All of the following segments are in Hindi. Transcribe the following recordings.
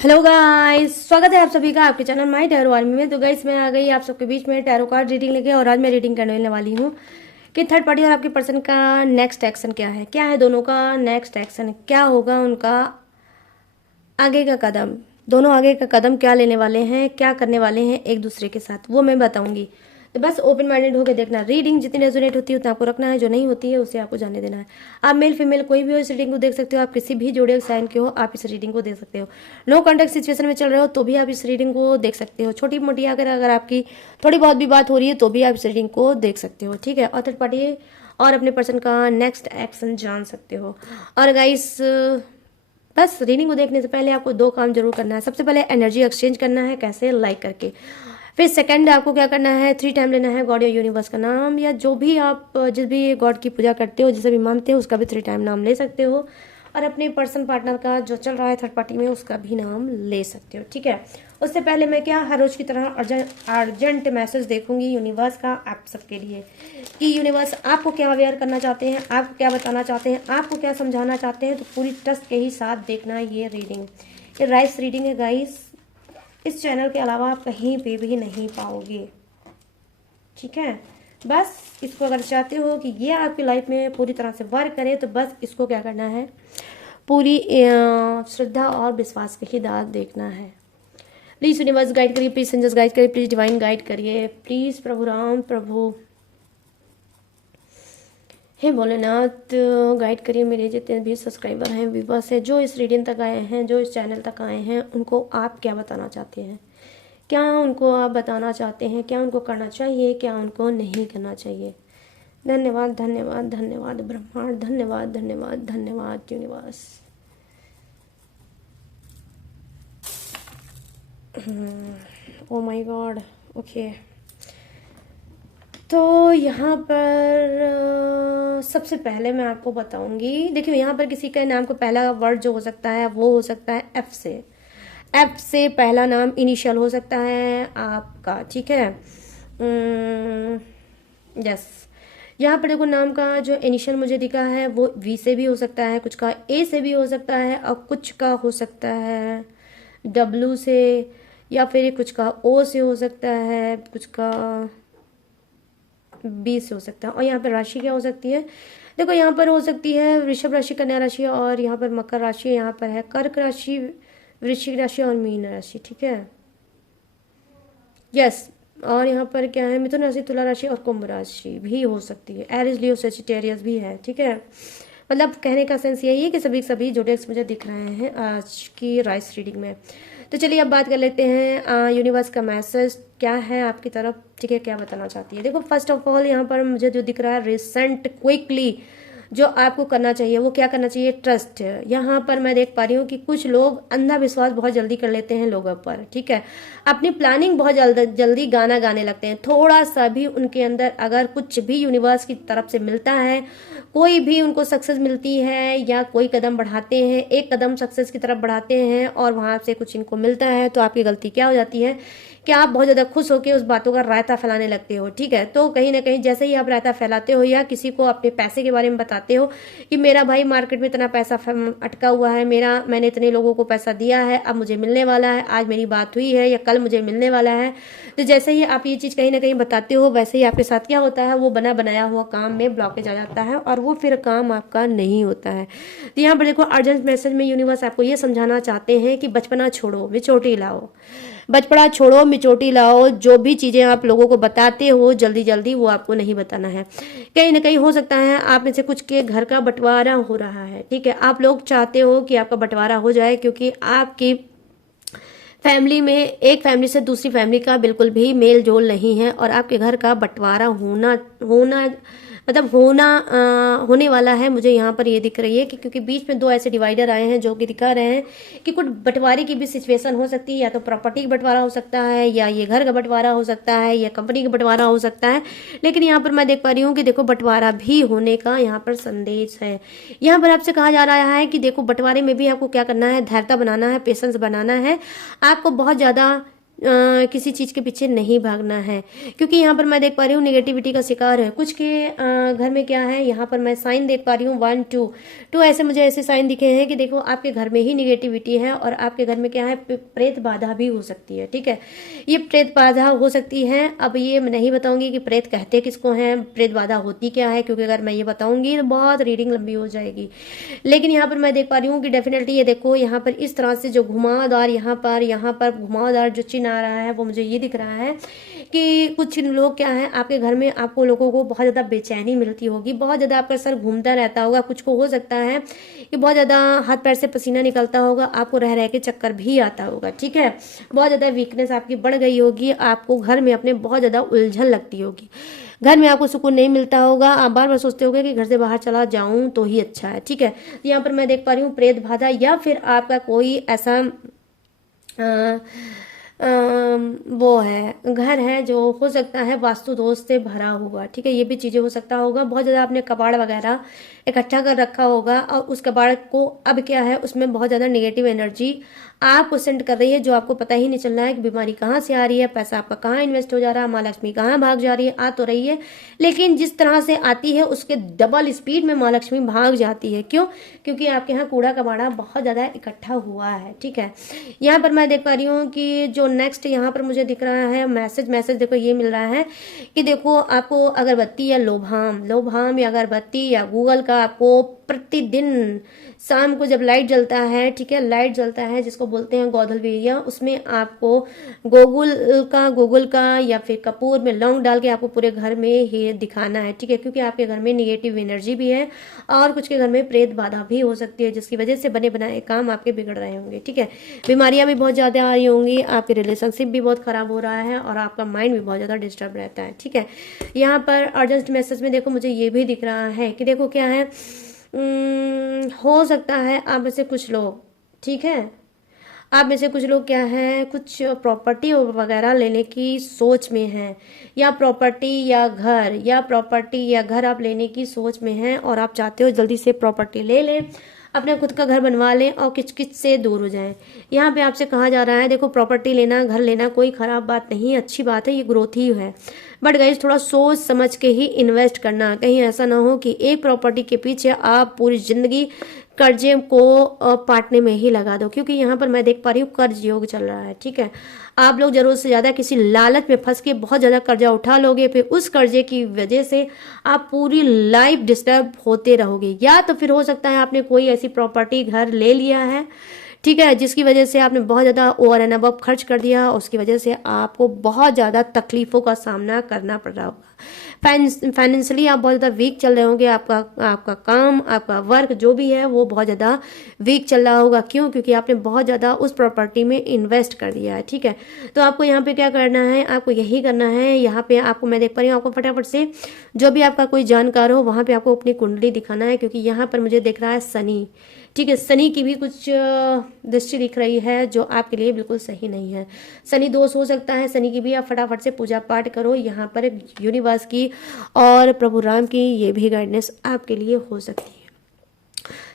हेलो गाइस, स्वागत है आप सभी का आपके चैनल माय टैरो आर्मी में। तो गाइस मैं आ गई आप सबके बीच में टैरो कार्ड रीडिंग लेके, और आज मैं रीडिंग करने वाली हूँ कि थर्ड पार्टी और आपके पर्सन का नेक्स्ट एक्शन क्या है दोनों का नेक्स्ट एक्शन क्या होगा, उनका आगे का कदम, दोनों आगे का कदम क्या लेने वाले हैं, क्या करने वाले हैं एक दूसरे के साथ, वो मैं बताऊंगी। तो बस ओपन माइंडेड होकर देखना। रीडिंग जितनी रेजोनेट होती है उतना आपको रखना है, जो नहीं होती है उसे आपको जाने देना है। आप मेल फीमेल कोई भी हो इस रीडिंग को देख सकते हो, आप किसी भी जोड़े साइन के हो आप इस रीडिंग को देख सकते हो। नो कॉन्टेक्ट सिचुएशन में चल रहे हो तो भी आप इस रीडिंग को देख सकते हो। छोटी मोटी अगर आपकी थोड़ी बहुत भी बात हो रही है तो भी आप इस रीडिंग को देख सकते हो, ठीक है। और थर्ड पार्टी और अपने पर्सन का नेक्स्ट एक्शन जान सकते हो। और गाइस बस रीडिंग को देखने से पहले आपको दो काम जरूर करना है। सबसे पहले एनर्जी एक्सचेंज करना है, कैसे, लाइक करके। फिर सेकंड आपको क्या करना है, 3 टाइम लेना है गॉड या यूनिवर्स का नाम, या जो भी आप जिस भी गॉड की पूजा करते हो, जिसे भी मानते हो उसका भी 3 टाइम नाम ले सकते हो। और अपने पर्सन पार्टनर का जो चल रहा है थर्ड पार्टी में उसका भी नाम ले सकते हो, ठीक है। उससे पहले मैं क्या हर रोज की तरह अर्जेंट मैसेज देखूंगी यूनिवर्स का आप सबके लिए कि यूनिवर्स आपको क्या अवेयर करना चाहते हैं, आपको क्या बताना चाहते हैं, आपको क्या समझाना चाहते हैं। तो पूरी ट्रस्ट के ही साथ देखना ये रीडिंग। ये राइस रीडिंग है गाइस, इस चैनल के अलावा आप कहीं पे भी नहीं पाओगे, ठीक है। बस इसको अगर चाहते हो कि ये आपकी लाइफ में पूरी तरह से वर्क करे तो बस इसको क्या करना है, पूरी श्रद्धा और विश्वास के ही साथ देखना है। प्लीज यूनिवर्स गाइड करिए, प्लीज सेंजर्स गाइड करिए, प्लीज डिवाइन गाइड करिए, प्लीज प्रभु राम प्रभु हे भोलेनाथ गाइड करिए। मेरे जितने भी सब्सक्राइबर हैं, व्यूवर्स हैं, जो इस रीडिंग तक आए हैं, जो इस चैनल तक आए हैं, उनको आप क्या बताना चाहते हैं, क्या उनको आप बताना चाहते हैं, क्या उनको करना चाहिए, क्या उनको नहीं करना चाहिए। धन्यवाद धन्यवाद धन्यवाद ब्रह्मांड, धन्यवाद धन्यवाद धन्यवाद universe. Oh my God, okay. तो यहाँ पर सबसे पहले मैं आपको बताऊंगी, देखिए यहाँ पर किसी का नाम का पहला वर्ड जो हो सकता है वो हो सकता है एफ से। एफ से पहला नाम इनिशियल हो सकता है आपका, ठीक है। यस, यहाँ पर देखो नाम का जो इनिशियल मुझे दिखा है वो वी से भी हो सकता है, कुछ का ए से भी हो सकता है, और कुछ का हो सकता है डब्ल्यू से, या फिर कुछ का ओ से हो सकता है, कुछ का बी से हो सकता है। और यहाँ पर राशि क्या हो सकती है, देखो यहाँ पर हो सकती है वृषभ राशि, कन्या राशि, और यहाँ पर मकर राशि, यहाँ पर है कर्क राशि, वृश्चिक राशि और मीन राशि, ठीक है। यस, और यहाँ पर क्या है, मिथुन राशि, तुला राशि और कुंभ राशि भी हो सकती है, एरिस लियो सेजिटेरियस भी है, ठीक है। मतलब कहने का सेंस यही है कि सभी जोडेक्स मुझे दिख रहे हैं आज की राइस रीडिंग में। तो चलिए अब बात कर लेते हैं यूनिवर्स का मैसेज क्या है आपकी तरफ, ठीक है, क्या बताना चाहती है। देखो फर्स्ट ऑफ ऑल यहाँ पर मुझे जो दिख रहा है, रिसेंट क्विकली जो आपको करना चाहिए वो क्या करना चाहिए, ट्रस्ट। यहाँ पर मैं देख पा रही हूँ कि कुछ लोग अंधा विश्वास बहुत जल्दी कर लेते हैं लोगों पर, ठीक है। अपनी प्लानिंग बहुत जल्दी गाना गाने लगते हैं। थोड़ा सा भी उनके अंदर अगर कुछ भी यूनिवर्स की तरफ से मिलता है, कोई भी उनको सक्सेस मिलती है या कोई कदम बढ़ाते हैं, एक कदम सक्सेस की तरफ बढ़ाते हैं और वहां से कुछ इनको मिलता है, तो आपकी गलती क्या हो जाती है कि आप बहुत ज़्यादा खुश होकर उस बातों का रायता फैलाने लगते हो, ठीक है। तो कहीं ना कहीं जैसे ही आप रायता फैलाते हो या किसी को अपने पैसे के बारे में बताते हो कि मेरा भाई मार्केट में इतना पैसा अटका हुआ है, मैंने इतने लोगों को पैसा दिया है, अब मुझे मिलने वाला है, आज मेरी बात हुई है या कल मुझे मिलने वाला है, तो जैसे ही आप ये चीज़ कहीं ना कहीं बताते हो वैसे ही आपके साथ क्या होता है, वो बना बनाया हुआ काम में ब्लॉकेज आ जाता है और वो फिर काम आपका नहीं होता है। तो यहाँ पर देखो अर्जेंट मैसेज में यूनिवर्स आपको ये समझाना चाहते हैं कि बचपना छोड़ो, मिचोटी लाओ, बचपना छोड़ो, मिचोटी लाओ। जो भी चीज़ें आप लोगों को बताते हो जल्दी जल्दी वो आपको नहीं बताना है। कहीं ना कहीं हो सकता है आप में से कुछ के घर का बंटवारा हो रहा है, ठीक है। आप लोग चाहते हो कि आपका बंटवारा हो जाए क्योंकि आपकी फैमिली में एक फैमिली से दूसरी फैमिली का बिल्कुल भी मेल जोल नहीं है और आपके घर का बंटवारा होना होना मतलब होना होने वाला है। मुझे यहाँ पर ये दिख रही है कि क्योंकि बीच में दो ऐसे डिवाइडर आए हैं जो कि दिखा रहे हैं कि कुछ बंटवारे की भी सिचुएशन हो सकती है, या तो प्रॉपर्टी का बंटवारा हो सकता है, या ये घर का बंटवारा हो सकता है, या कंपनी का बंटवारा हो सकता है। लेकिन यहाँ पर मैं देख पा रही हूँ कि देखो बंटवारा भी होने का यहाँ पर संदेश है। यहाँ पर आपसे कहा जा रहा है कि देखो बंटवारे में भी आपको क्या करना है, धैर्यता बनाना है, पेशेंस बनाना है। आपको बहुत ज़्यादा किसी चीज़ के पीछे नहीं भागना है, क्योंकि यहाँ पर मैं देख पा रही हूँ नेगेटिविटी का शिकार है कुछ के घर में। क्या है यहाँ पर मैं साइन देख पा रही हूँ 1 2 2, ऐसे मुझे ऐसे साइन दिखे हैं कि देखो आपके घर में ही निगेटिविटी है और आपके घर में क्या है, प्रेत बाधा भी हो सकती है। ठीक है, ये प्रेत बाधा हो सकती है। अब ये मैं नहीं बताऊंगी कि प्रेत कहते किसको हैं, प्रेत बाधा होती क्या है, क्योंकि अगर मैं ये बताऊंगी तो बहुत रीडिंग लंबी हो जाएगी। लेकिन यहाँ पर मैं देख पा रही हूँ कि डेफिनेटली ये देखो यहाँ पर इस तरह से जो घुमावदार यहाँ पर घुमावदार जो चिन्ह आ रहा है वो मुझे ये दिख रहा है कि कुछ लोग क्या है आपके घर में, आपको लोगों को बहुत ज़्यादा बेचैनी मिलती होगी, बहुत ज़्यादा आपका सर घूमता रहता होगा। कुछ को हो सकता है कि बहुत ज़्यादा हाथ पैर से पसीना निकलता होगा, आपको रह रह के चक्कर भी आता होगा। ठीक है, बहुत ज़्यादा वीकनेस आपकी बढ़ गई होगी, आपको घर में अपने बहुत ज़्यादा उलझन लगती होगी, घर में आपको सुकून नहीं मिलता होगा, आप बार बार सोचते होगे कि घर से बाहर चला जाऊं तो ही अच्छा है। ठीक है, यहाँ पर मैं देख पा रही हूँ प्रेत बाधा, या फिर आपका कोई ऐसा वो है घर है जो हो सकता है वास्तु दोष से भरा हुआ। ठीक है, ये भी चीज़ें हो सकता होगा। बहुत ज़्यादा आपने कबाड़ वगैरह इकट्ठा कर रखा होगा और उस कबाड़ को अब क्या है उसमें बहुत ज़्यादा नेगेटिव एनर्जी आपको सेंड कर रही है, जो आपको पता ही नहीं चल रहा है कि बीमारी कहाँ से आ रही है, पैसा आपका कहाँ इन्वेस्ट हो जा रहा है, माँ लक्ष्मी कहाँ भाग जा रही है। आ तो रही है लेकिन जिस तरह से आती है उसके डबल स्पीड में माँ लक्ष्मी भाग जाती है। क्यों? क्योंकि आपके यहाँ कूड़ा कबाड़ा बहुत ज़्यादा इकट्ठा हुआ है। ठीक है, यहाँ पर मैं देख पा रही हूँ कि जो नेक्स्ट यहाँ पर मुझे दिख रहा है मैसेज देखो ये मिल रहा है कि देखो आपको अगरबत्ती या लोभाम या अगरबत्ती या गूगल का आपको प्रतिदिन शाम को जब लाइट जलता है, ठीक है, लाइट जलता है जिसको बोलते हैं गौधल वीर्य, उसमें आपको गूगल का या फिर कपूर में लौंग डाल के आपको पूरे घर में ही दिखाना है। ठीक है, क्योंकि आपके घर में निगेटिव एनर्जी भी है और कुछ के घर में प्रेत बाधा भी हो सकती है, जिसकी वजह से बने बनाए काम आपके बिगड़ रहे होंगे। ठीक है, बीमारियां भी बहुत ज़्यादा आ रही होंगी, आपके रिलेशनशिप भी बहुत खराब हो रहा है और आपका माइंड भी बहुत ज़्यादा डिस्टर्ब रहता है। ठीक है, यहाँ पर अर्जेंट मैसेज में देखो मुझे ये भी दिख रहा है कि देखो क्या है, हो सकता है आप में से कुछ लोग, ठीक है, आप में से कुछ लोग क्या है कुछ प्रॉपर्टी वगैरह लेने की सोच में हैं, या प्रॉपर्टी या घर आप लेने की सोच में हैं और आप चाहते हो जल्दी से प्रॉपर्टी ले लें, अपने खुद का घर बनवा लें और किचकिच से दूर हो जाएं। यहाँ पे आपसे कहा जा रहा है देखो प्रॉपर्टी लेना, घर लेना कोई खराब बात नहीं, अच्छी बात है, ये ग्रोथ ही है। बट गाइस थोड़ा सोच समझ के ही इन्वेस्ट करना, कहीं ऐसा ना हो कि एक प्रॉपर्टी के पीछे आप पूरी जिंदगी कर्जे को पाटने में ही लगा दो, क्योंकि यहाँ पर मैं देख पा रही हूँ कर्ज योग चल रहा है। ठीक है, आप लोग जरूरत से ज़्यादा किसी लालच में फंस के बहुत ज़्यादा कर्जा उठा लोगे, फिर उस कर्जे की वजह से आप पूरी लाइफ डिस्टर्ब होते रहोगे। या तो फिर हो सकता है आपने कोई ऐसी प्रॉपर्टी घर ले लिया है, ठीक है, जिसकी वजह से आपने बहुत ज़्यादा ओवर एंड अबव खर्च कर दिया, उसकी वजह से आपको बहुत ज़्यादा तकलीफ़ों का सामना करना पड़ रहा होगा। फाइनेंशियली आप बहुत ज़्यादा वीक चल रहे होंगे, आपका काम, आपका वर्क जो भी है वो बहुत ज़्यादा वीक चल रहा होगा। क्यों? क्योंकि आपने बहुत ज़्यादा उस प्रॉपर्टी में इन्वेस्ट कर दिया है। ठीक है, तो आपको यहाँ पे क्या करना है, आपको यही करना है। यहाँ पे आपको मैं देख पा रही हूँ, आपको फटाफट से जो भी आपका कोई जानकार हो वहाँ पे आपको अपनी कुंडली दिखाना है, क्योंकि यहाँ पर मुझे दिख रहा है शनि। ठीक है, शनि की भी कुछ दृष्टि दिख रही है जो आपके लिए बिल्कुल सही नहीं है, शनि दोष हो सकता है। शनि की भी आप फटाफट से पूजा पाठ करो, यहाँ पर यूनिवर्स की और प्रभु राम की ये भी गाइडेंस आपके लिए हो सकती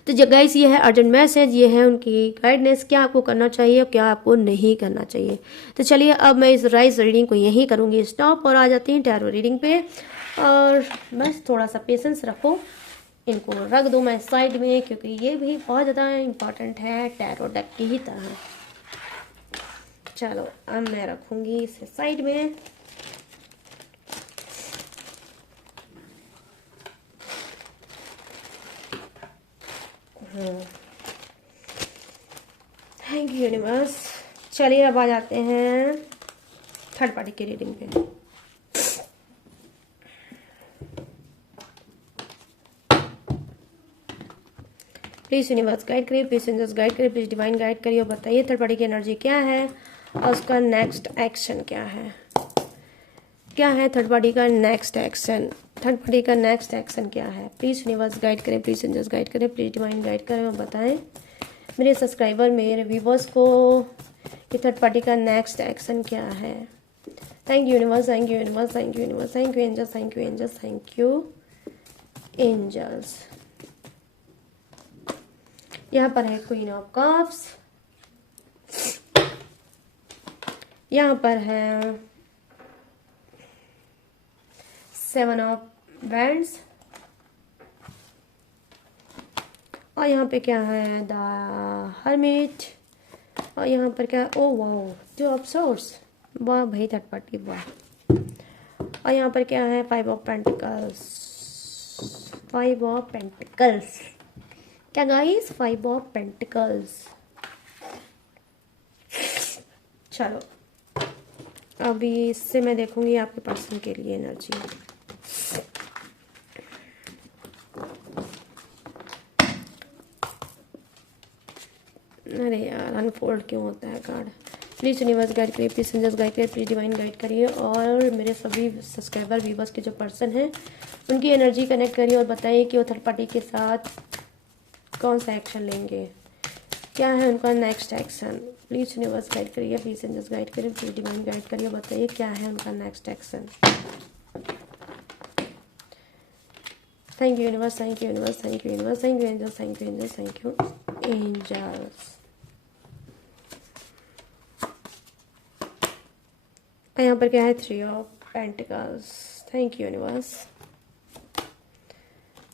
है। तो गाइस ये है अर्जेंट मैसेज, ये है उनकी गाइडेंस, क्या आपको करना चाहिए और क्या आपको नहीं करना चाहिए। तो चलिए अब मैं इस राइज रीडिंग को यहीं करूँगी स्टॉप और आ जाती हूँ टैरो रीडिंग पे। और बस थोड़ा सा पेशेंस रखो, इनको रख दो मैं साइड में, क्योंकि ये भी बहुत ज़्यादा इम्पॉर्टेंट है टैरो डेक की ही तरह। चलो अब मैं रखूँगी इसे साइड में। Thank you universe. चलिए अब आ जाते हैं थर्ड पार्टी की रीडिंग पे। प्लीज़ यूनिवर्स गाइड करिए, प्लीज़ यूनिवर्स गाइड करिए, प्लीज़ डिवाइन गाइड करिए और बताइए थर्ड पार्टी की एनर्जी क्या है और उसका नेक्स्ट एक्शन क्या है। क्या है थर्ड पार्टी का नेक्स्ट एक्शन, थर्ड पार्टी का नेक्स्ट एक्शन क्या है। प्लीज़ यूनिवर्स गाइड करें, प्लीज़ यूनिवर्स गाइड करें, प्लीज़ डिवाइन गाइड करें और बताएं मेरे सब्सक्राइबर, मेरे व्यूवर्स को कि थर्ड पार्टी का नेक्स्ट एक्शन क्या है। Thank you universe, thank you universe, thank you universe, thank you angels, thank you angels, thank you angels. यहाँ पर है क्वीन ऑफ कप्स, यहाँ पर है 7 ऑफ बैंड्स, और यहाँ पे क्या है द हर्मिट, और यहाँ पर क्या है oh wow two of source, वाह भाई थर्ड पार्टी वाह। और यहाँ पर क्या है 5 ऑफ पेंटिकल्स, 5 ऑफ पेंटिकल्स क्या गाइस 5 ऑफ पेंटिकल्स। चलो अभी इससे मैं देखूंगी आपके पर्सन के लिए एनर्जी। अरे यार अनफोल्ड क्यों होता है कार्ड। प्लीज़ यूनिवर्स गाइड करिए, प्लीज एंजल्स गाइड करिए, प्लीज डिवाइन गाइड करिए, और मेरे सभी सब्सक्राइबर व्यूवर्स के जो पर्सन हैं उनकी एनर्जी कनेक्ट करिए और बताइए कि वो थर्ड पार्टी के साथ कौन सा एक्शन लेंगे, क्या है उनका next action. Please universe guide करिए, प्लीज एंजल्स गाइड करिए, प्लीज डिवाइन गाइड करिए, बताइए क्या है उनका next action. Thank you universe, thank you universe, thank you universe, thank you angels, thank you angels, thank you angels. यहाँ पर क्या है 3 of pentacles, thank you universe.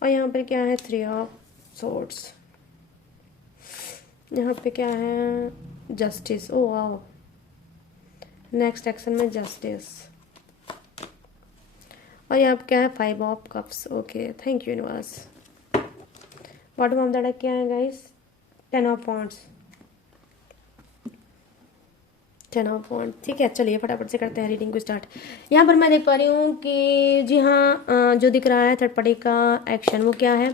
और यहाँ पर क्या है 3 ऑफ सोर्ड्स, यहाँ पे क्या है justice, oh wow next action में जस्टिस। और यहाँ पे क्या है 5 of cups, okay thank you universe. Bottom of the deck क्या है गाइस 10 ऑफ वॉन्ड्स, 10 ऑफ वॉन्ड। ठीक है चलिए फटाफट से करते हैं रीडिंग को स्टार्ट। यहाँ पर मैं देख पा रही हूँ कि जी हाँ जो दिख रहा है थर्ड पार्टी का एक्शन वो क्या है।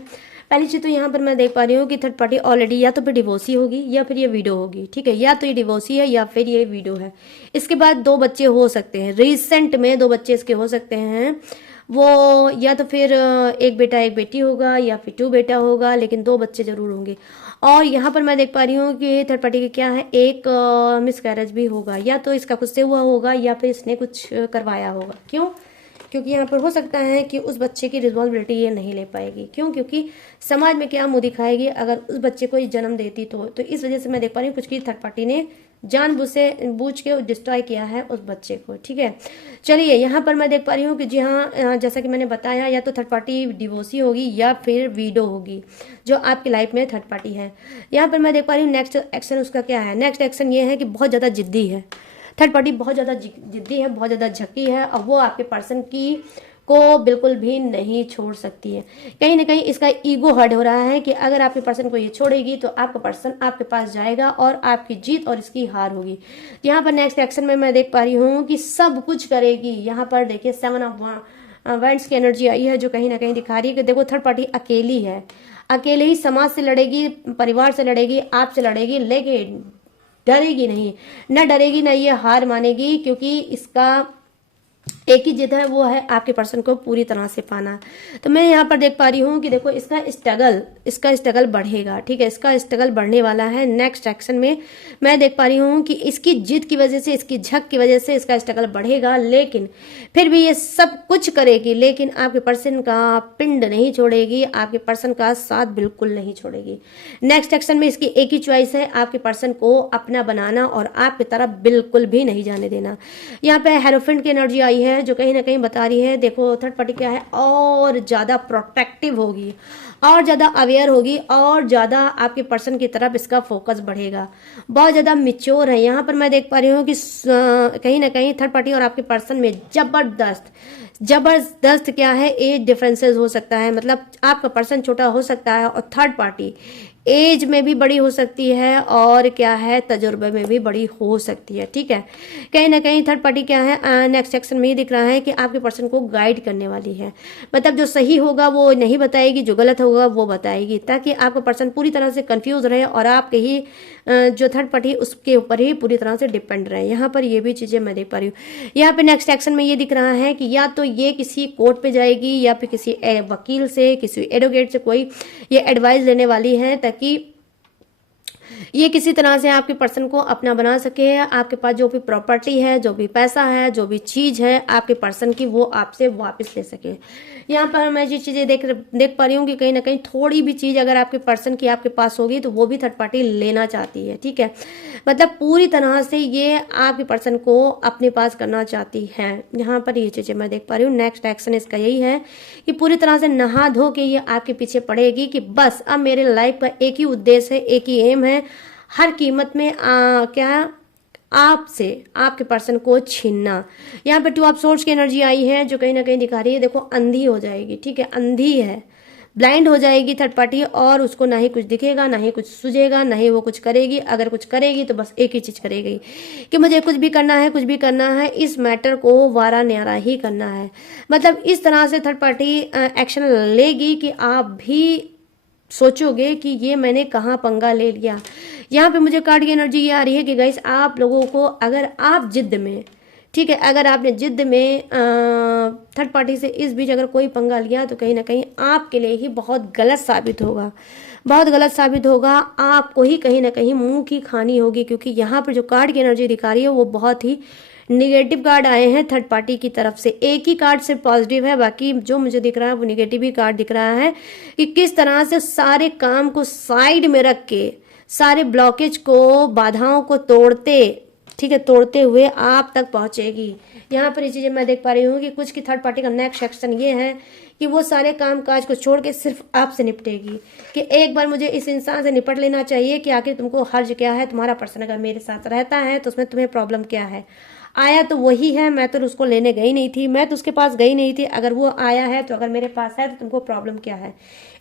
पहली चीज़ तो यहाँ पर मैं देख पा रही हूँ कि थर्ड पार्टी ऑलरेडी या तो फिर डिवोर्सी होगी या फिर ये वीडियो होगी। ठीक है, या तो ये डिवोर्सी है या फिर ये वीडियो है। इसके बाद 2 बच्चे हो सकते हैं, रिसेंट में 2 बच्चे इसके हो सकते हैं। वो या तो फिर एक बेटा एक बेटी होगा या फिर 2 बेटा होगा, लेकिन 2 बच्चे जरूर होंगे। और यहाँ पर मैं देख पा रही हूँ कि थर्ड पार्टी का क्या है एक मिसकैरेज भी होगा, या तो इसका खुद से हुआ होगा या फिर इसने कुछ करवाया होगा। क्यों? क्योंकि यहाँ पर हो सकता है कि उस बच्चे की रिस्पॉन्सिबिलिटी ये नहीं ले पाएगी। क्यों? क्योंकि समाज में क्या मुँह दिखाएगी अगर उस बच्चे को जन्म देती तो इस वजह से मैं देख पा रही हूँ कुछ की थर्ड पार्टी ने जानबूझ के डिस्ट्रॉय किया है उस बच्चे को। ठीक है, चलिए यहाँ पर मैं देख पा रही हूँ कि जी हाँ जैसा कि मैंने बताया या तो थर्ड पार्टी डिवोर्सी होगी या फिर वीडो होगी जो आपकी लाइफ में थर्ड पार्टी है। यहाँ पर मैं देख पा रही हूँ नेक्स्ट एक्शन उसका क्या है। नेक्स्ट एक्शन ये है कि बहुत ज़्यादा जिद्दी है थर्ड पार्टी, बहुत ज़्यादा जिद्दी है, बहुत ज़्यादा झकी है, और वो आपके पर्सन की को बिल्कुल भी नहीं छोड़ सकती है। कहीं ना कहीं इसका ईगो हर्ट हो रहा है कि अगर आपके पर्सन को ये छोड़ेगी तो आपका पर्सन आपके पास जाएगा और आपकी जीत और इसकी हार होगी। यहाँ पर नेक्स्ट एक्शन में मैं देख पा रही हूँ कि सब कुछ करेगी। यहाँ पर देखिए 7 ऑफ वैंड्स की एनर्जी आई है जो कहीं ना कहीं दिखा रही है कि देखो थर्ड पार्टी अकेली है, अकेले ही समाज से लड़ेगी, परिवार से लड़ेगी, आपसे लड़ेगी, लेकिन डरेगी नहीं, न डरेगी न ये हार मानेगी, क्योंकि इसका एक ही जिद है, वो है आपके पर्सन को पूरी तरह से पाना। तो मैं यहाँ पर देख पा रही हूँ कि देखो इसका स्ट्रगल बढ़ेगा। ठीक है, इसका स्ट्रगल बढ़ने वाला है। नेक्स्ट एक्शन में मैं देख पा रही हूँ कि इसकी जिद की वजह से, इसकी झक की वजह से इसका स्ट्रगल बढ़ेगा, लेकिन फिर भी ये सब कुछ करेगी, लेकिन आपके पर्सन का पिंड नहीं छोड़ेगी, आपके पर्सन का साथ बिल्कुल नहीं छोड़ेगी। नेक्स्ट एक्शन में इसकी एक ही चॉइस है, आपके पर्सन को अपना बनाना और आपकी तरफ बिल्कुल भी नहीं जाने देना। यहाँ पे हेरोफेंट की एनर्जी आई है जो कहीं ना कहीं बता रही है देखो थर्ड पार्टी क्या है और ज्यादा प्रोटेक्टिव होगी, और ज्यादा अवेयर होगी, और ज्यादा आपके पर्सन की तरफ इसका फोकस बढ़ेगा, बहुत ज्यादा मिच्योर है। यहाँ पर मैं देख पा रही हूँ कि कहीं ना कहीं थर्ड पार्टी और आपके पर्सन में जबरदस्त क्या है एज डिफरेंसेस हो सकता है। मतलब आपका पर्सन छोटा हो सकता है और थर्ड पार्टी एज में भी बड़ी हो सकती है और क्या है तजुर्बे में भी बड़ी हो सकती है। ठीक है, कहीं ना कहीं थर्ड पार्टी क्या है नेक्स्ट सेक्शन में ये दिख रहा है कि आपके पर्सन को गाइड करने वाली है। मतलब जो सही होगा वो नहीं बताएगी, जो गलत होगा वो बताएगी, ताकि आपका पर्सन पूरी तरह से कंफ्यूज रहे और आपके ही जो थर्ड पार्टी उसके ऊपर ही पूरी तरह से डिपेंड रहे। यहाँ पर ये भी चीजें मैं देख पा रही हूँ। यहाँ पे नेक्स्ट एक्शन में ये दिख रहा है कि या तो ये किसी कोर्ट पे जाएगी या फिर किसी वकील से, किसी एडवोकेट से कोई ये एडवाइस लेने वाली है, ताकि ये किसी तरह से आपके पर्सन को अपना बना सके। आपके पास जो भी प्रॉपर्टी है, जो भी पैसा है, जो भी चीज है आपके पर्सन की, वो आपसे वापस ले सके। यहाँ पर मैं जो चीजें देख पा रही हूँ कि कहीं ना कहीं थोड़ी भी चीज अगर आपके पर्सन की आपके पास होगी तो वो भी थर्ड पार्टी लेना चाहती है, ठीक है। मतलब पूरी तरह से ये आपके पर्सन को अपने पास करना चाहती है। यहाँ पर ये चीजें मैं देख पा रही हूँ। नेक्स्ट एक्शन इसका यही है कि पूरी तरह से नहा धो के ये आपके पीछे पड़ेगी कि बस अब मेरे लाइफ का एक ही उद्देश्य है, एक ही एम है, हर कीमत में क्या आपसे आपके पर्सन को छीनना। यहाँ पे टू ऑफ सोर्ड्स की एनर्जी आई है जो कहीं ना कहीं दिखा रही है, देखो अंधी हो जाएगी, ठीक है, अंधी है, ब्लाइंड हो जाएगी थर्ड पार्टी, और उसको ना ही कुछ दिखेगा, ना ही कुछ सूझेगा, ना ही वो कुछ करेगी। अगर कुछ करेगी तो बस एक ही चीज करेगी कि मुझे कुछ भी करना है, कुछ भी करना है, इस मैटर को वारा न्यारा ही करना है। मतलब इस तरह से थर्ड पार्टी एक्शन लेगी कि आप भी सोचोगे कि ये मैंने कहाँ पंगा ले लिया। यहाँ पे मुझे कार्ड की एनर्जी ये आ रही है कि गाइस आप लोगों को, अगर आप जिद में, ठीक है, अगर आपने जिद में थर्ड पार्टी से इस बीच अगर कोई पंगा लिया तो कहीं ना कहीं आपके लिए ही बहुत गलत साबित होगा, बहुत गलत साबित होगा। आपको ही कहीं ना कहीं मुंह की खानी होगी, क्योंकि यहाँ पर जो कार्ड की एनर्जी दिखा रही है वो बहुत ही निगेटिव कार्ड आए हैं थर्ड पार्टी की तरफ से। एक ही कार्ड सिर्फ पॉजिटिव है, बाकी जो मुझे दिख रहा है वो निगेटिव ही कार्ड दिख रहा है कि किस तरह से सारे काम को साइड में रख के, सारे ब्लॉकेज को, बाधाओं को तोड़ते, ठीक है, तोड़ते हुए आप तक पहुंचेगी। यहाँ पर ये चीजें मैं देख पा रही हूँ कि कुछ की थर्ड पार्टी का नेक्स्ट एक्शन ये है कि वो सारे काम काज को छोड़ के सिर्फ आपसे निपटेगी कि एक बार मुझे इस इंसान से निपट लेना चाहिए कि आखिर तुमको हर्ज क्या है, तुम्हारा पर्सन अगर मेरे साथ रहता है तो उसमें तुम्हें प्रॉब्लम क्या है। आया तो वही है, मैं तो उसको लेने गई नहीं थी, मैं तो उसके पास गई नहीं थी, अगर वो आया है तो अगर मेरे पास है तो तुमको प्रॉब्लम क्या है।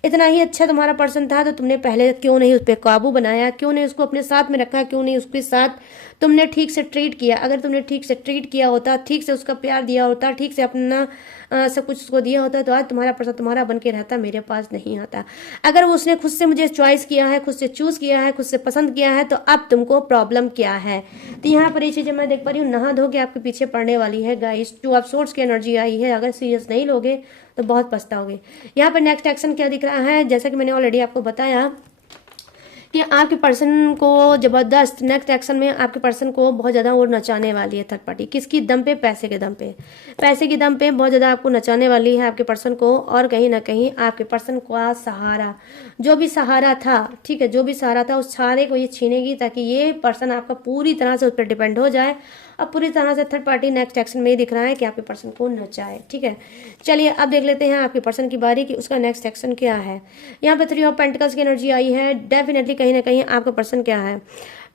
इतना ही अच्छा तुम्हारा पर्सन था तो तुमने पहले क्यों नहीं उस पर काबू बनाया, क्यों नहीं उसको अपने साथ में रखा, क्यों नहीं उसके साथ तुमने ठीक से ट्रीट किया। अगर तुमने ठीक से ट्रीट किया होता, ठीक से उसका प्यार दिया होता, ठीक से अपना सब कुछ उसको दिया होता तो आज तुम्हारा पर्सन तुम्हारा बन के रहता, मेरे पास नहीं आता। अगर उसने खुद से मुझे चॉइस किया है, खुद से चूज किया है, खुद से पसंद किया है, तो अब तुमको प्रॉब्लम क्या है। तो यहाँ पर ये चीजें मैं देख पा रही हूँ, नहा धो के आपके पीछे पड़ने वाली है गाइस। टू ऑफ सोर्ड्स की एनर्जी आई है, अगर सीरियस नहीं लोगे तो बहुत पछताओगे। यहाँ पर नेक्स्ट एक्शन क्या दिख रहा है, जैसा कि मैंने ऑलरेडी आपको बताया कि आपके पर्सन को जबरदस्त नेक्स्ट एक्शन में आपके पर्सन को बहुत ज़्यादा और नचाने वाली है थर्ड पार्टी। किसकी दम पे? पैसे के दम पे, पैसे के दम पे बहुत ज़्यादा आपको नचाने वाली है आपके पर्सन को। और कहीं ना कहीं आपके पर्सन का सहारा, जो भी सहारा था, ठीक है, जो भी सहारा था उस सहारे को ये छीनेगी ताकि ये पर्सन आपका पूरी तरह से उस पर डिपेंड हो जाए। अब पूरी तरह से थर्ड पार्टी नेक्स्ट एक्शन में ये दिख रहा है कि आपके पर्सन को नचाए, ठीक है। चलिए अब देख लेते हैं आपके पर्सन की बारी कि उसका नेक्स्ट एक्शन क्या है। यहाँ पे थ्री ऑफ पेंटिकल्स की एनर्जी आई है। डेफिनेटली कहीं ना कहीं आपका पर्सन क्या है,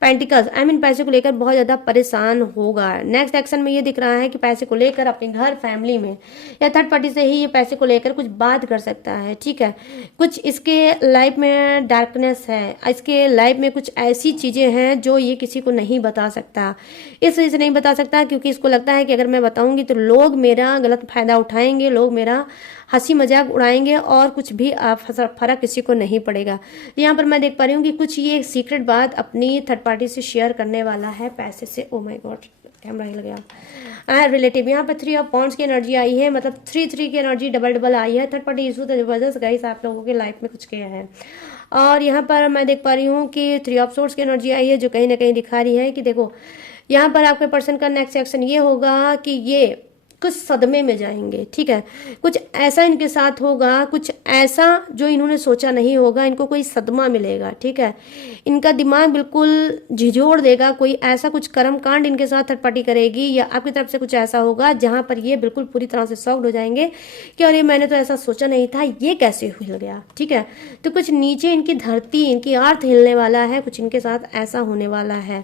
पेंटिकल्स आई मीन पैसे को लेकर बहुत ज़्यादा परेशान होगा। नेक्स्ट एक्शन में ये दिख रहा है कि पैसे को लेकर अपने घर, फैमिली में या थर्ड पार्टी से ही ये पैसे को लेकर कुछ बात कर सकता है, ठीक है। कुछ इसके लाइफ में डार्कनेस है, इसके लाइफ में कुछ ऐसी चीज़ें हैं जो ये किसी को नहीं बता सकता। इस वजह से नहीं बता सकता क्योंकि इसको लगता है कि अगर मैं बताऊंगी तो लोग मेरा गलत फायदा उठाएंगे, लोग मेरा हंसी मजाक उड़ाएंगे और कुछ भी फर्क किसी को नहीं पड़ेगा। यहाँ पर मैं देख पा रही हूँ कि कुछ ये सीक्रेट बात अपनी थर्ड पार्टी से शेयर करने वाला है पैसे से। ओ माय गॉड, कैमरा ही लग गया। रिलेटिव, यहाँ पर थ्री ऑफ पॉन्ड्स की एनर्जी आई है, मतलब 3-3 की एनर्जी डबल आई है। थर्ड पार्टी इशू तो जबरदस्त गाइस आप लोगों के लाइफ में कुछ किया है। और यहाँ पर मैं देख पा रही हूँ कि थ्री ऑफ सोर्ड्स की एनर्जी आई है जो कहीं ना कहीं दिखा रही है कि देखो यहाँ पर आपके पर्सन का नेक्स्ट एक्शन ये होगा कि ये कुछ सदमे में जाएंगे, ठीक है। कुछ ऐसा इनके साथ होगा, कुछ ऐसा जो इन्होंने सोचा नहीं होगा, इनको कोई सदमा मिलेगा, ठीक है। इनका दिमाग बिल्कुल झिझोड़ देगा, कोई ऐसा कुछ कर्म कांड इनके साथ थर्ड पार्टी करेगी या आपकी तरफ से कुछ ऐसा होगा जहां पर ये बिल्कुल पूरी तरह से शॉक्ड हो जाएंगे कि अरे मैंने तो ऐसा सोचा नहीं था, ये कैसे हिल गया, ठीक है। तो कुछ नीचे इनकी धरती, इनकी अर्थ हिलने वाला है, कुछ इनके साथ ऐसा होने वाला है,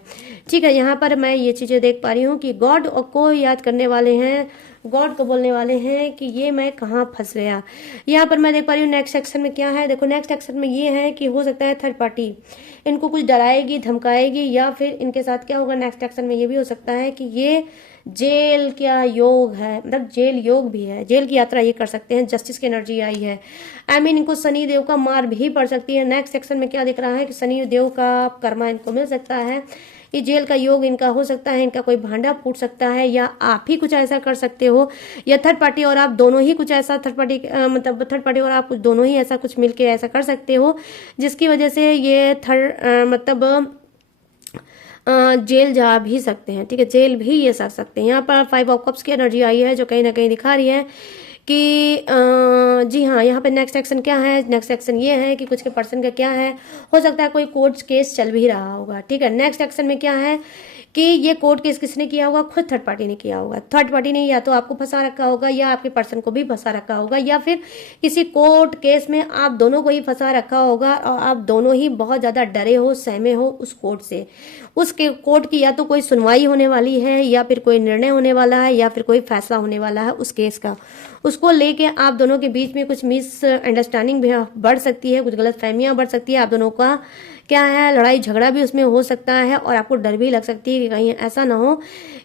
ठीक है। यहाँ पर मैं ये चीजें देख पा रही हूँ कि गॉड को याद करने वाले हैं, गॉड को बोलने वाले हैं कि ये मैं कहाँ फंस गया। यहाँ पर मैं देख पा रही हूँ नेक्स्ट सेक्शन में क्या है। देखो नेक्स्ट सेक्शन में ये है कि हो सकता है थर्ड पार्टी इनको कुछ डराएगी, धमकाएगी, या फिर इनके साथ क्या होगा नेक्स्ट सेक्शन में ये भी हो सकता है कि ये जेल क्या योग है, मतलब जेल योग भी है, जेल की यात्रा ये कर सकते हैं। जस्टिस की एनर्जी आई है, आई मीन इनको शनि देव का मार भी पड़ सकती है। नेक्स्ट सेक्शन में क्या दिख रहा है कि शनि देव का कर्मा इनको मिल सकता है, ये जेल का योग इनका हो सकता है, इनका कोई भांडा फूट सकता है, या आप ही कुछ ऐसा कर सकते हो, या थर्ड पार्टी और आप दोनों ही कुछ ऐसा मतलब थर्ड पार्टी और आप कुछ दोनों ही ऐसा कुछ मिलके ऐसा कर सकते हो जिसकी वजह से ये मतलब जेल जा भी सकते हैं, ठीक है, जेल भी ये जा सकते हैं। यहाँ पर 5 ऑफ कप्स की एनर्जी आई है जो कहीं ना कहीं दिखा रही है कि जी हाँ, यहाँ पे नेक्स्ट एक्शन क्या है, नेक्स्ट एक्शन ये है कि कुछ के पर्सन का क्या है, हो सकता है कोई कोर्ट केस चल भी रहा होगा, ठीक है। नेक्स्ट एक्शन में क्या है कि ये कोर्ट केस किसने किया होगा, खुद थर्ड पार्टी ने किया होगा। थर्ड पार्टी ने या तो आपको फंसा रखा होगा या आपके पर्सन को भी फंसा रखा होगा, या फिर किसी कोर्ट केस में आप दोनों को ही फंसा रखा होगा और आप दोनों ही बहुत ज़्यादा डरे हो, सहमे हो उस कोर्ट से। उस कोर्ट की या तो कोई सुनवाई होने वाली है या फिर कोई निर्णय होने वाला है या फिर कोई फैसला होने वाला है उस केस का। उसको लेके आप दोनों के बीच में कुछ मिस अंडरस्टैंडिंग भी बढ़ सकती है, कुछ गलत फहमियाँ बढ़ सकती है, आप दोनों का क्या है, लड़ाई झगड़ा भी उसमें हो सकता है। और आपको डर भी लग सकती है कि कहीं ऐसा ना हो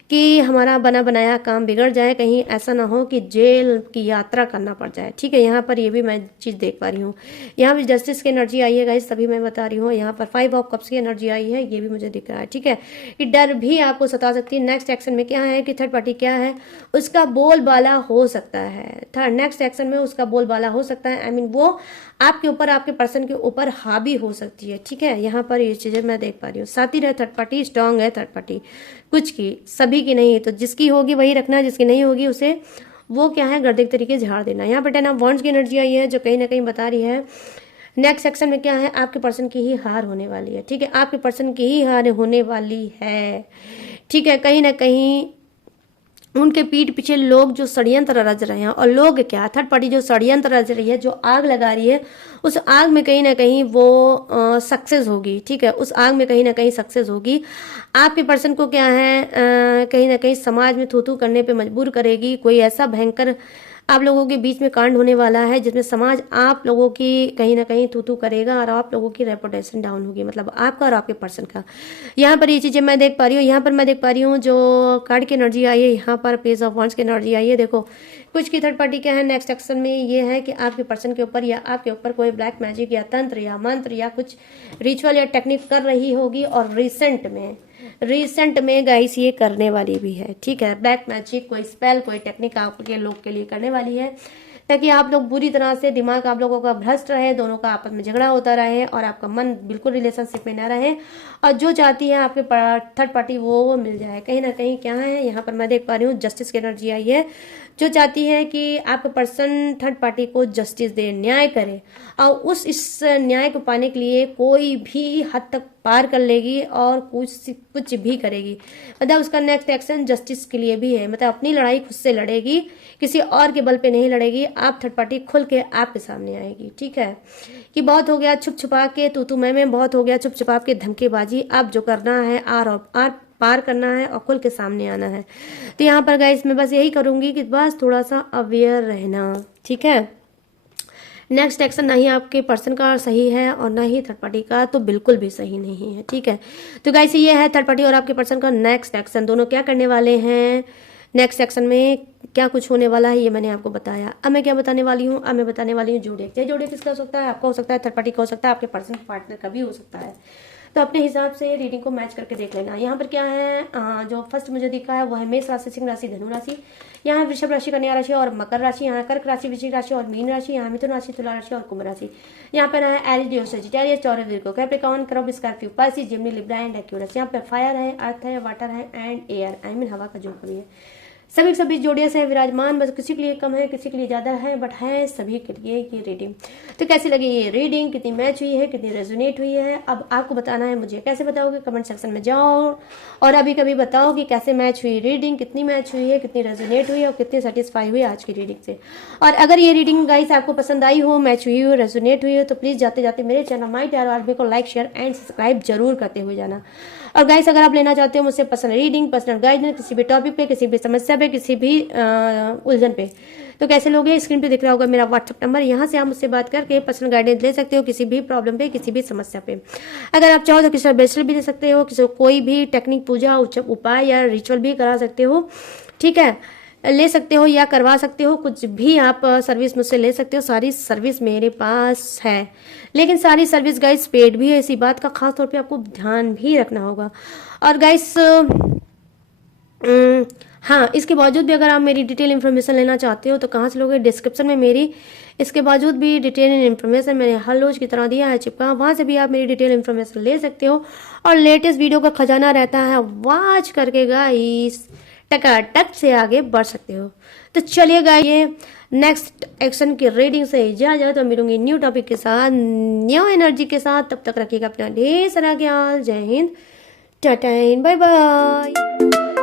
कि हमारा बना बनाया काम बिगड़ जाए, कहीं ऐसा ना हो कि जेल की यात्रा करना पड़ जाए, ठीक है। यहाँ पर ये भी मैं चीज़ देख पा रही हूँ। यहाँ भी जस्टिस की एनर्जी आई है गाइस, तभी मैं बता रही हूँ। यहाँ पर 5 ऑफ कप्स की एनर्जी आई है, ये भी मुझे दिख रहा है, ठीक है। कि डर भी आपको सता सकती है। नेक्स्ट एक्शन में क्या है कि थर्ड पार्टी क्या है, उसका बोलबाला हो सकता है। थर्ड नेक्स्ट एक्शन में उसका बोलबाला हो सकता है, आई मीन वो आपके ऊपर, आपके पर्सन के ऊपर हावी हो सकती है, ठीक है। यहाँ पर ये चीज़ें मैं देख पा रही हूँ। साथ ही रहे थर्ड पार्टी, स्ट्रांग है थर्ड पार्टी, कुछ की, सभी की नहीं। तो जिसकी होगी वही रखना, जिसकी नहीं होगी उसे वो क्या है, गर्दिक तरीके झाड़ देना। यहाँ पर 10 ऑफ वॉन्ड्स की एनर्जी आई है जो कहीं ना कहीं बता रही है नेक्स्ट सेक्शन में क्या है, आपके पर्सन की ही हार होने वाली है, ठीक है। आपके पर्सन की ही हार होने वाली है, ठीक है। कहीं ना कहीं उनके पीठ पीछे लोग जो षड्यंत्र रच रहे हैं, और लोग क्या, थर्ड पार्टी जो षड्यंत्र रच रही है, जो आग लगा रही है, उस आग में कहीं ना कहीं वो सक्सेस होगी, ठीक है। उस आग में कहीं ना कहीं सक्सेस होगी। आपके पर्सन को क्या है, कहीं ना कहीं समाज में थू थू करने पे मजबूर करेगी। कोई ऐसा भयंकर आप लोगों के बीच में कांड होने वाला है जिसमें समाज आप लोगों की कहीं ना कहीं थू थू करेगा और आप लोगों की रेपुटेशन डाउन होगी, मतलब आपका और आपके पर्सन का। यहाँ पर ये चीज़ें मैं देख पा रही हूँ। यहाँ पर मैं देख पा रही हूँ जो कार्ड की एनर्जी आई है, यहाँ पर पेज ऑफ वॉन्ड्स की एनर्जी आई है। देखो कुछ की थर्ड पार्टी क्या है, नेक्स्ट एक्शन में ये है कि आपके पर्सन के ऊपर या आपके ऊपर कोई ब्लैक मैजिक या तंत्र या मंत्र या कुछ रिचुअल या टेक्निक कर रही होगी, और रिसेंट में गाइस ये करने वाली भी है, ठीक है। ब्लैक मैजिक, कोई स्पेल, कोई टेक्निक आपके लोग के लिए करने वाली है, ताकि आप लोग बुरी तरह से, दिमाग आप लोगों का भ्रष्ट रहे, दोनों का आपस में झगड़ा होता रहे और आपका मन बिल्कुल रिलेशनशिप में ना रहे, और जो चाहती है आपके थर्ड पार्टी वो मिल जाए। कहीं ना कहीं क्या है, यहाँ पर मैं देख पा रही हूँ जस्टिस की एनर्जी आई है, जो चाहती है कि आपका पर्सन थर्ड पार्टी को जस्टिस दे, न्याय करे, और इस न्याय को पाने के लिए कोई भी हद तक पार कर लेगी और कुछ भी करेगी। मतलब उसका नेक्स्ट एक्शन जस्टिस के लिए भी है, मतलब अपनी लड़ाई खुद से लड़ेगी, किसी और के बल पे नहीं लड़ेगी। आप थर्ड पार्टी खुल के आपके सामने आएगी, ठीक है। कि बहुत हो गया छुप छुपा के तू मैं बहुत हो गया छुप छुपा के धमकेबाजी, आप जो करना है आर पार करना है और खुल के सामने आना है। तो यहाँ पर गाइस मैं बस यही करूंगी कि बस थोड़ा सा अवेयर रहना, ठीक है। नेक्स्ट एक्शन ना ही आपके पर्सन का सही है और ना ही थर्ड पार्टी का, तो बिल्कुल भी सही नहीं है, ठीक है। तो गाइस ये है थर्ड पार्टी और आपके पर्सन का नेक्स्ट एक्शन, दोनों क्या करने वाले हैं, नेक्स्ट सेक्शन में क्या कुछ होने वाला है, ये मैंने आपको बताया। अब मैं क्या बताने वाली हूँ, अब मैं बताने वाली हूँ जोड़े। चाहे जोड़े किसका हो सकता है, आपका हो सकता है, थर्ड पार्टी का हो सकता है, आपके पर्सन पार्टनर का भी हो सकता है। तो अपने हिसाब से रीडिंग को मैच करके देख लेना। यहाँ पर क्या है, जो फर्स्ट मुझे दिखा है वो है मेष राशि, सिंह राशि, धनु राशि, यहाँ वृषभ राशि, कन्या राशि और मकर राशि, यहाँ कर्क राशि, वृश्चिक राशि और मीन राशि, यहाँ मिथुन राशि, तुला राशि और कुंभ राशि। यहाँ पर है Aries, Leo, Sagittarius, Taurus, Virgo, Capricorn, crab, Scorpio, Pisces, Gemini, Libra and Aquarius. यहाँ पर फायर है, अर्थ है, वाटर है एंड एयर, आई मीन हवा का जो भी है। सभी जोड़ियां से विराजमान, बस किसी के लिए कम है, किसी के लिए ज्यादा है, बट है सभी के लिए ये रीडिंग। तो कैसी लगी ये रीडिंग, कितनी मैच हुई है, कितनी रेजोनेट हुई है, अब आपको बताना है। मुझे कैसे बताओगे, कमेंट सेक्शन में जाओ और अभी कभी बताओ कि कैसे मैच हुई रीडिंग, कितनी मैच हुई है, कितनी रेजोनेट हुई है और कितनी सेटिस्फाई हुई आज की रीडिंग से। और अगर ये रीडिंग गाइस आपको पसंद आई हो, मैच हुई हो, रेजोनेट हुई हो, तो प्लीज जाते जाते मेरे चैनल माई टैरो आरबी को लाइक, शेयर एंड सब्सक्राइब जरूर करते हुए जाना। और गाइस अगर आप लेना चाहते हो मुझसे पर्सनल रीडिंग, पर्सनल गाइडेंस, किसी भी टॉपिक पे, किसी भी समस्या पे, किसी भी उलझन पे, तो कैसे लोगे, स्क्रीन पे दिख रहा होगा मेरा व्हाट्सएप नंबर, यहाँ से आप मुझसे बात करके पर्सनल गाइडेंस ले सकते हो किसी भी प्रॉब्लम पे, किसी भी समस्या पे। अगर आप चाहो तो किसी बेस्टर भी ले सकते हो, किसी कोई भी टेक्निक, पूजा, उपाय या रिचुअल भी करा सकते हो, ठीक है, ले सकते हो या करवा सकते हो, कुछ भी आप सर्विस मुझसे ले सकते हो। सारी सर्विस मेरे पास है, लेकिन सारी सर्विस गाइस पेड भी है, इसी बात का खास तौर पे आपको ध्यान भी रखना होगा। और गाइस हाँ, इसके बावजूद भी अगर आप मेरी डिटेल इन्फॉर्मेशन लेना चाहते हो तो कहाँ से लोगे? डिस्क्रिप्शन में मेरी इसके बावजूद भी डिटेल इन्फॉर्मेशन मैंने हर रोज की तरह दिया है चिपका, वहाँ से भी आप मेरी डिटेल इन्फॉर्मेशन ले सकते हो और लेटेस्ट वीडियो का खजाना रहता है, वॉच करके गाइस टकाटक से आगे बढ़ सकते हो। तो चलिए गाइस, ये नेक्स्ट एक्शन की रीडिंग से इजाजत, तो मिलूंगी न्यू टॉपिक के साथ, न्यू एनर्जी के साथ। तब तक रखिएगा अपना ढेर सारा ख्याल। जय हिंद, टाटा, बाय बाय।